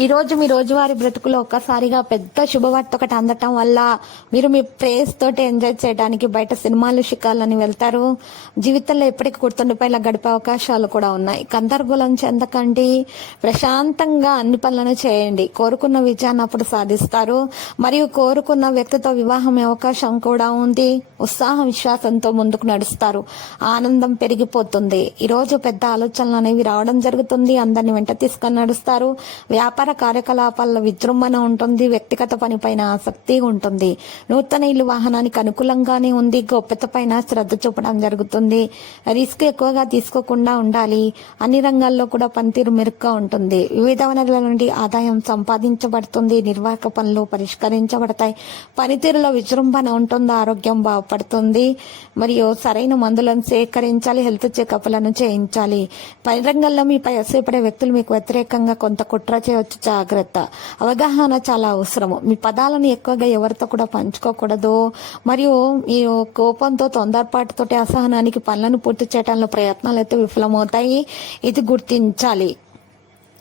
ఈ రోజు మీ రోజువారీ బ్రతుకులో ఒక్కసారిగా పెద్ద శుభవార్త ఒకటి అందటం వల్ల మీరు మీ ప్రేస్ తోటి ఎంజాయ్ చేయడానికి బయట సినిమాలు షికాలని వెళ్తారు. జీవితంలో ఎప్పటికీ గుర్తుండిపోయేలా గడిపే అవకాశాలు కూడా ఉన్నాయి. గందరగోళం చెందకండి. ప్రశాంతంగా అన్ని పనులను చేయండి. కోరుకున్న విజయాన్ని అప్పుడు సాధిస్తారు. మరియు కోరుకున్న వ్యక్తితో వివాహం అవకాశం కూడా ఉంది. ఉత్సాహ విశ్వాసంతో ముందుకు నడుస్తారు. ఆనందం పెరిగిపోతుంది. ఈ రోజు పెద్ద ఆలోచనలు అనేవి రావడం జరుగుతుంది. అందరిని వెంట తీసుకొని నడుస్తారు. వ్యాపార కార్యకలాపాల్లో విజృంభణ ఉంటుంది వ్యక్తిగత పనిపైన ఆసక్తి ఉంటుంది. నూతన ఇల్లు వాహనానికి అనుకూలంగానే ఉంది గోప్యత పైన శ్రద్ధ చూపడం జరుగుతుంది. రిస్క్ ఎక్కువగా తీసుకోకుండా ఉండాలి. అన్ని రంగాల్లో కూడా పనితీరు మెరుగ్గా ఉంటుంది. వివిధ వనరుల నుండి ఆదాయం సంపాదించబడుతుంది నిర్వాహక పనులు పరిష్కరించబడతాయి. పనితీరులో విజృంభణ ఉంటుంది ఆరోగ్యం బాగుపడుతుంది. మరియు సరైన మందులను సేకరించాలి హెల్త్ చెకప్లను చేయించాలి. పని రంగంలో మీపై అసూయపడే వ్యక్తులు మీకు వ్యతిరేకంగా కొంత కుట్ర చేయవచ్చు. జాగ్రత్త. అవగాహన చాలా అవసరము. మీ పదాలను ఎక్కువగా ఎవరితో కూడా పంచుకోకూడదు. మరియు మీ కోపంతో తొందరపాటుతోటి అసహనానికి పనులను పూర్తి చేయడంలో ప్రయత్నాలు అయితే విఫలమవుతాయి. ఇది గుర్తించాలి.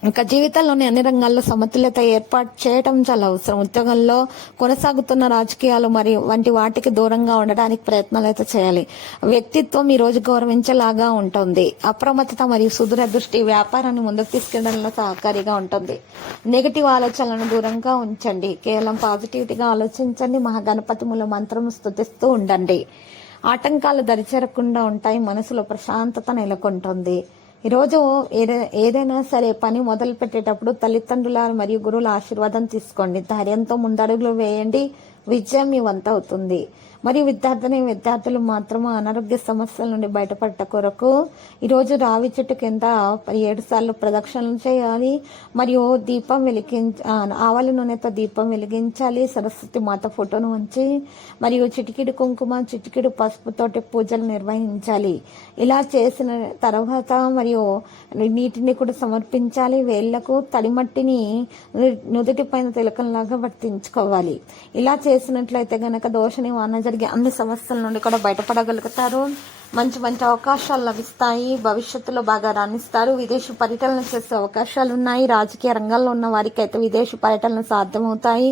ఇంకా జీవితంలోని అన్ని రంగాల్లో సమతుల్యత ఏర్పాటు చేయటం చాలా అవసరం. ఉద్యోగంలో కొనసాగుతున్న రాజకీయాలు మరియు వంటి వాటికి దూరంగా ఉండడానికి ప్రయత్నాలు అయితే చేయాలి. వ్యక్తిత్వం ఈ రోజు గౌరవించేలాగా ఉంటుంది. అప్రమత్తత మరియు సుదూర దృష్టి వ్యాపారాన్ని ముందుకు తీసుకెళ్ళడంలో సహకారిగా ఉంటుంది. నెగటివ్ ఆలోచనలను దూరంగా ఉంచండి. కేవలం పాజిటివిటీగా ఆలోచించండి. మహాగణపతి మూల మంత్రం స్థుతిస్తూ ఉండండి. ఆటంకాలు దరిచేరకుండా ఉంటాయి. మనసులో ప్రశాంతత నెలకొంటుంది. ఈరోజు ఏదై ఏదైనా సరే పని మొదలు పెట్టేటప్పుడు తల్లిదండ్రుల మరియు గురువుల ఆశీర్వాదం తీసుకోండి. ధైర్యంతో ముందడుగులు వేయండి. విజయం మీ వంత అవుతుంది మరియు విద్యార్థిని విద్యార్థులు మాత్రము అనారోగ్య సమస్యల నుండి బయటపడ్డ కొరకు ఈరోజు రావి చెట్టు కింద ఏడు సార్లు ప్రదక్షిణలు చేయాలి. మరియు దీపం వెలిగించ ఆవల ఆవాల నూనెతో దీపం వెలిగించాలి. సరస్వతి మాత ఫోటోను ఉంచి మరియు చిటికిడి కుంకుమ చిటికిడి పసుపుతోటి పూజలు నిర్వహించాలి. ఇలా చేసిన తర్వాత మరియు నీటిని కూడా సమర్పించాలి. వేళ్ళకు తడిమట్టిని నుదుటి పైన తిలకంలాగా వర్తించుకోవాలి. ఇలా చేసినట్లయితే గనక దోష నివారణ జరిగే అన్ని సమస్యల నుండి కూడా బయటపడగలుగుతారు. మంచి మంచి అవకాశాలు లభిస్తాయి. భవిష్యత్తులో బాగా రాణిస్తారు. విదేశీ పర్యటనలు చేసే అవకాశాలు ఉన్నాయి రాజకీయ రంగాల్లో ఉన్న వారికైతే విదేశీ పర్యటనలు సాధ్యమవుతాయి.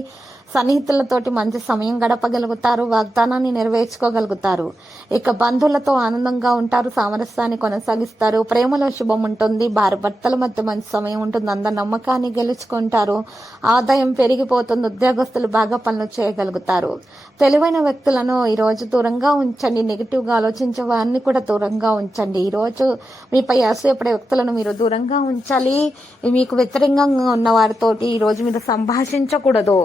సన్నిహితులతోటి మంచి సమయం గడపగలుగుతారు వాగ్దానాన్ని నెరవేర్చుకోగలుగుతారు. ఇక బంధువులతో ఆనందంగా ఉంటారు సామరస్యాన్ని కొనసాగిస్తారు. ప్రేమలో శుభం ఉంటుంది భార్య భర్తల మధ్య మంచి సమయం ఉంటుంది అందరి నమ్మకాన్ని గెలుచుకుంటారు ఆదాయం పెరిగిపోతుంది ఉద్యోగస్తులు బాగా పనులు చేయగలుగుతారు. తెలివైన వ్యక్తులను ఈరోజు దూరంగా ఉంచండి నెగిటివ్గా ఆలోచించే వారిని కూడా దూరంగా ఉంచండి. ఈరోజు మీపై ఆశయపడే వ్యక్తులను మీరు దూరంగా ఉంచాలి. మీకు వ్యతిరేకంగా ఉన్న వారితోటి ఈ రోజు మీరు సంభాషించకూడదు.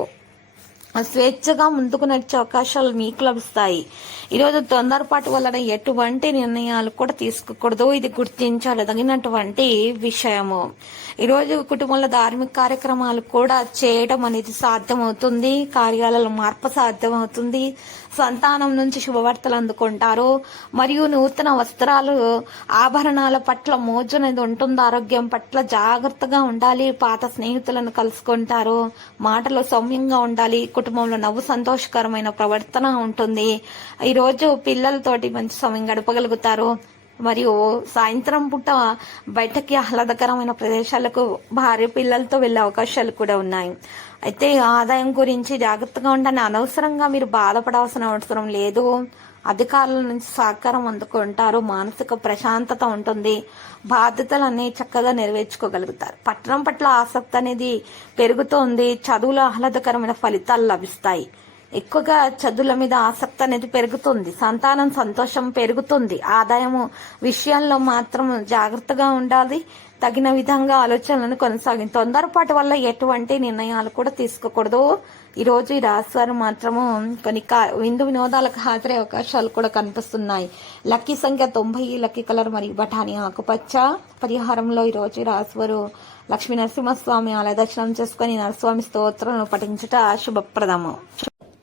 స్వేచ్ఛగా ముందుకు నడిచే అవకాశాలు మీకు లభిస్తాయి. ఈరోజు తొందరపాటు వలన ఎటువంటి నిర్ణయాలు కూడా తీసుకోకూడదు. ఇది గుర్తించదగినటువంటి విషయము. ఈరోజు కుటుంబంలో ధార్మిక కార్యక్రమాలు కూడా చేయడం అనేది సాధ్యమవుతుంది. కార్యాలలో మార్పు సాధ్యమవుతుంది. సంతానం నుంచి శుభవార్తలు అందుకుంటారు. మరియు నూతన వస్త్రాలు ఆభరణాల పట్ల మోజు అనేది ఉంటుంది. ఆరోగ్యం పట్ల జాగ్రత్తగా ఉండాలి. పాత స్నేహితులను కలుసుకుంటారు. మాటలు సౌమ్యంగా ఉండాలి. కుటుంబంలో నవ్వు సంతోషకరమైన ప్రవర్తన ఉంటుంది. ఈరోజు పిల్లలతోటి మంచి సమయం గడపగలుగుతారు. మరియు సాయంత్రం పూట బయటకి ఆహ్లాదకరమైన ప్రదేశాలకు భార్య పిల్లలతో వెళ్ళే అవకాశాలు కూడా ఉన్నాయి. అయితే ఆదాయం గురించి జాగ్రత్తగా ఉండాలని అనవసరంగా మీరు బాధపడాల్సిన అవసరం లేదు. అధికారుల నుంచి సహకారం అందుకుంటారు. మానసిక ప్రశాంతత ఉంటుంది. బాధ్యతలన్నీ చక్కగా నెరవేర్చుకోగలుగుతారు. పట్టణం పట్ల ఆసక్తి అనేది పెరుగుతోంది. చదువులో ఆహ్లాదకరమైన ఫలితాలు లభిస్తాయి. ఎక్కువగా చదువుల మీద ఆసక్తి అనేది పెరుగుతుంది. సంతానం సంతోషం పెరుగుతుంది. ఆదాయము విషయంలో మాత్రం జాగ్రత్తగా ఉండాలి. తగిన విధంగా ఆలోచనలను కొనసాగింది తొందరపాటు వల్ల ఎటువంటి నిర్ణయాలు కూడా తీసుకోకూడదు. ఈరోజు ఈ రాశివారు మాత్రము కొన్ని విందు వినోదాలకు హాజరే అవకాశాలు కూడా కనిపిస్తున్నాయి. లక్కీ సంఖ్య తొంభై లక్కీ కలర్ మరియు బఠానీ ఆకుపచ్చ పరిహారంలో ఈ రోజు వారు లక్ష్మీ నరసింహస్వామి ఆలయ దర్శనం చేసుకుని నరస్వామి స్తోత్రాలను పఠించుట శుభప్రదము.